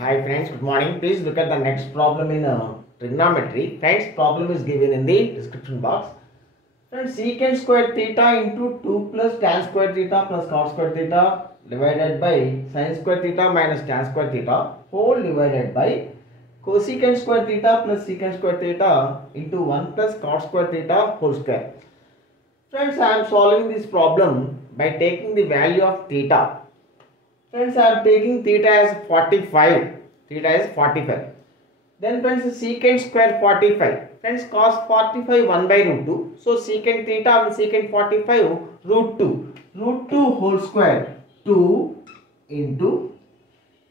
Hi friends, good morning. Please look at the next problem in trigonometry. Friends, problem is given in the description box. Friends, secant square theta into 2 plus tan square theta plus cos square theta divided by sin square theta minus tan square theta whole divided by cosecant square theta plus secant square theta into 1 plus cos square theta whole square. Friends, I am solving this problem by taking the value of theta. Friends, I am taking theta as 45. Theta is 45. Then friends, secant square 45. Friends, cos 45 1 by root 2. So secant theta and secant 45 root 2. Root 2 whole square 2 into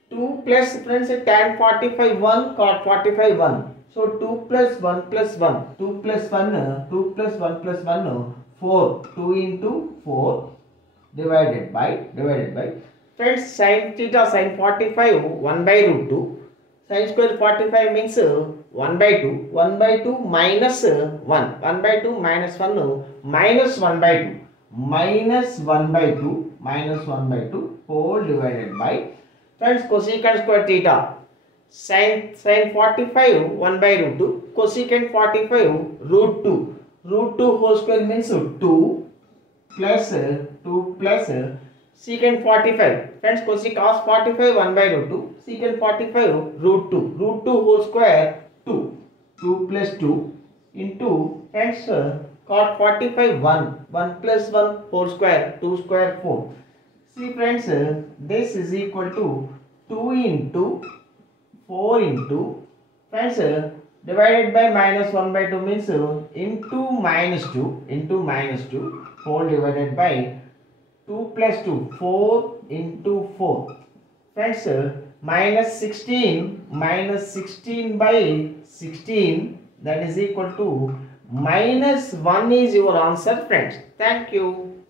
2 plus friends tan 45 1 cot 45 1. So 2 plus 1 plus 1. 2 plus 1 2 plus 1 plus 1 4. 2 into 4 divided by friends, sin theta sin 45 1 by root 2. Sin square 45 means 1 by 2. 1 by 2 minus 1. 1 by 2 minus 1 minus 1 by 2. Minus 1 by 2 minus 1 by 2 whole divided by friends cosecant square theta. Sin 45 1 by root 2. Cosecant 45 root 2. Root 2 whole square means 2 plus secant 45. Friends, cos 45 1 by root 2. Secant 45 root 2. Root 2 whole square 2. 2 plus 2 into friends cot 45 1. 1 plus 1 whole square 2 square 4. See friends, this is equal to 2 into 4 into friends divided by minus 1 by 2 means into minus 2 whole divided by 2 plus 2 4 into 4. Friends, minus 16 by 16 that is equal to minus 1 is your answer friends. Thank you.